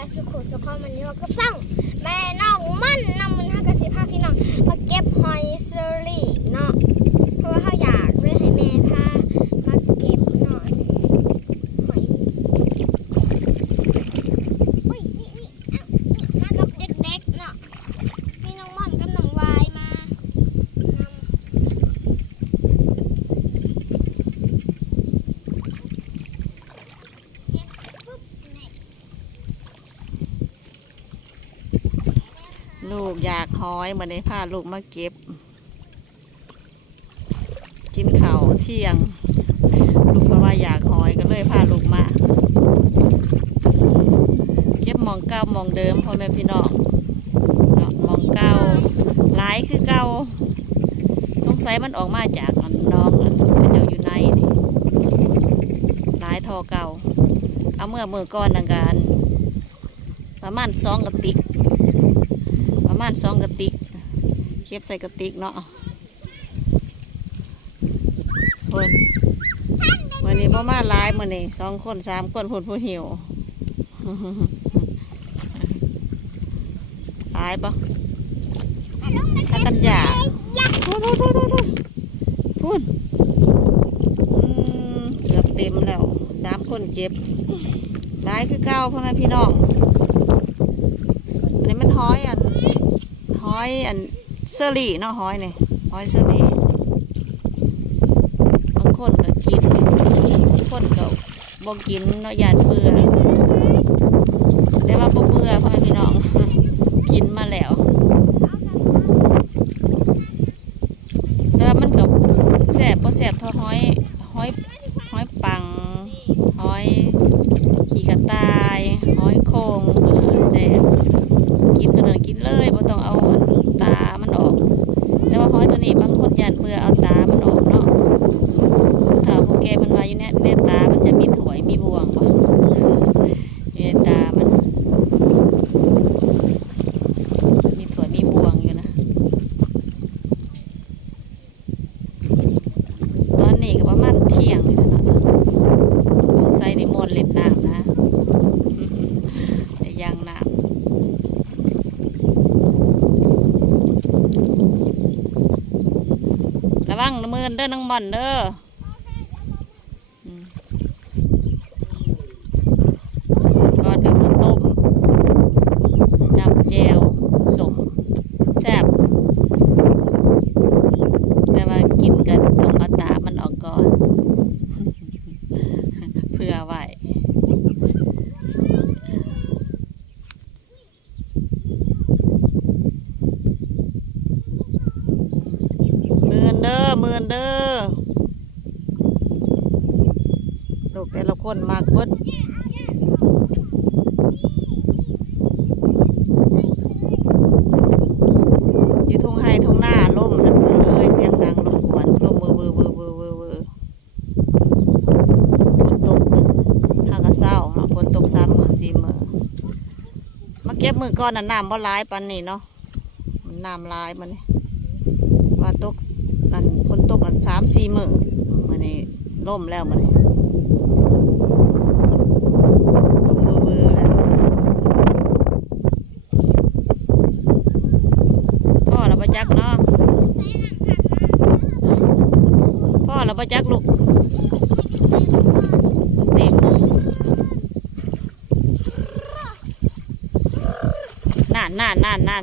าสุขุสุขมันนี่ว่าก็สั่งแม่น้องมันนำมันห้ากระสิพาพี่น้องมาเก็บหอยเซอรี่เนาะเพราะว่าเขาอยากเรียกให้แม่พามาเก็บเนาะหอยอุ้ยนี่นี่เอ้านี่มากับเด็กๆเนาะมีน้องม่อนกับน้องวายมานำ ลูกอยากหอยมือนในพาลูกมาเก็บ กินเขาเที่ยง ลูกเพราะว่าอยากหอยก็เลยพาลูกมา เก็บมองเก่ามองเดิมพ่อแม่พี่น้องมองเก่าหลายคือเก่าสงสัยมันออกมาจากน้องอันพระเจ้าอยู่ในนี่หลายทอเก่าเอาเมื่อเมื่อก่อนนังการประมาณสองกระติก ณสองกระติกเก็บใส่กระติกเนาะเพิ่นวันนี้ประมาณหลายมื่อนี้สองคนสามคนคนผู้หิวหลายปะถ้ากันอยากพูดพูดพูดพูดพูดพูดอืมเกือบเต็มแล้วสามคนเก็บหลายคือเก้าพ่อแม่พี่น้องอันนี้มันห้อยอันห้ อยอันเซอรี่เนาะห้อยนี่ห้อยเซอรี่บางคนก็กินบางคนก็บ่กินเนาะยานเบื่อแต่ว่าบ่เบื่อพ่อพี่น้องกินมาแล้วแต่มันก็แสบบ่แสบเท่าห้อยห้อยห้อยปังห้อยขี่กระต่ายห้อยโคงตัวนั้นแสบ กินตัวนั้นกินเลยบ่ต้องเอาอันตามันออก แต่ว่าหอยตัวนี้บางคนยันเบื่อเอาตามันออกเนาะผู้เฒ่าผู้แก่เพิ่นว่าอยู่เนี่ยในตามันจะมีถวยมีบ่วงบ่ ในตามัน มีถวยมีบ่วงอยู่นะ ตอนนี้ก็ประมาณเที่ยงนี่แหละเนาะสงสัยนิมนต์เล่นน้ำนะ แต่ยังน้ำ ระวังมือเด้อน้องบอลเด้อมก่อนก็คือต้มจำแจวสมแซ่บแต่ว่ากินกันต้องเอาตามันออกก่อน เพื่อไว้ มือนเด้อมือนเด้อลูกแต่ละ คนมากเบิดอยู่ทุ่งไฮทุ่งหน้าล่มนะเลยเสียงดังรบกวนล่มเวอร์เวอร์เวอร์เวอเวอร์เวอฝนตกห้ากระเศร้าเนาฝนตกสามหมื่นสี่หมื่นมาเก็บมือก่อนน่ะน้ำบ่ร้ายปันนี่เนาะมันน้ำร้ายมันว่าตกอันฝนตกอันสามสี่มื้อมื่อนี้ล่มแล้วมื่อนี้ล่มเบือเบือแล้วพ่อเราประจักเนาะพ่อเราประจักลูกเต็ม นั่นนั่นนั่นนาน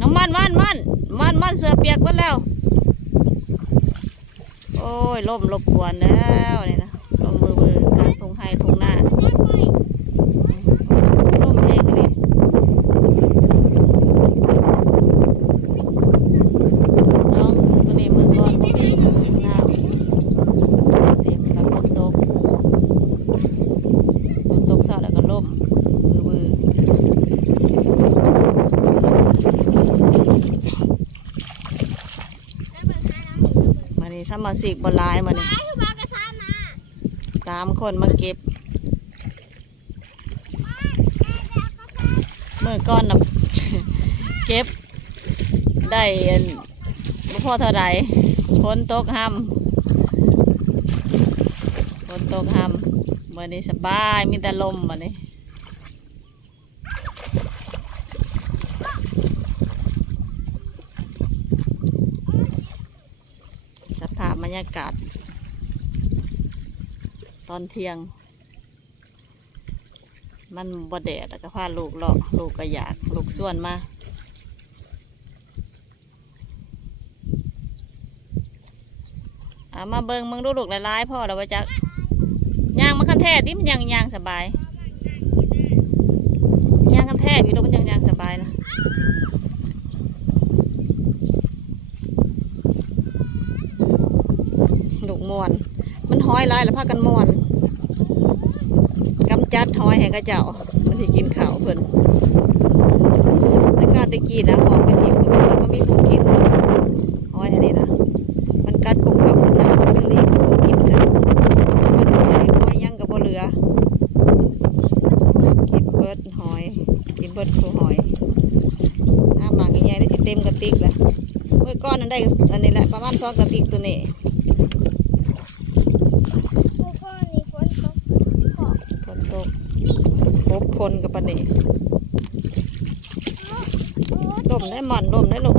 น้องมันมันมันมันมันเสือเปียกหมดแล้ว โอ้ยล่มรบกวนแล้วนี่นะลมมือมือกลางทงไห้ทงหน้าล่มแห้งเลยน้องตัวนี้มือก่อนบ่มีน้ำเต็มแล้วฝนตกฝนตกเสาแล้วก็ล่มมือมือ มานี่สมาชิกบนลายมานี่ไอ้ทุบ้ากระซ้ามาสามคนมาเก็บเมื่อก่อนนะเก็บ ได้อันบ่พอเท่าไหร่ฝนตกห้ำฝนตกห้ำเมื่อนี้สบายมีแต่ลมมานี่ ยากาศ ตอนเที่ยง มันบ่แดดแล้วก็พาลูกเลาะลูกก็อยากลูกส่วนมาอามาเบิงมึงดูลูกหลายๆพ่อแล้วว่าจักย่างมาคันแท้ดิมันยังย่างสบายย่างคันแท้พี่ลูกมันยังย่างสบายนะลูก มวน มันห้อยลายแล้วพากันมวนกำจัดหอยให้กระเจ้า มันสิกินข้าวเพิ่นแต่ข้าตะกี้นะบอกไปทีมก็เพิ่นว่ามีผู้กินหอยอันนี้นะมันกัดกบเขาน้ำพัสลีมันบ่กินนะมันกินอันนี้หอยยังกับบ่เหลือ กินเบิดหอย กินเบิดคือหอยน้ำหมากใหญ่ๆได้สิเต็มกระติกละเมื่อก้อนนั้นได้อันนี้แหละประมาณสองกระติกตัวนี้ ทุกคนนี่ฝนตกขอ ฝนตก พบพลกับปานนี้โอ้ล่มได้หมอนลมได้ลูก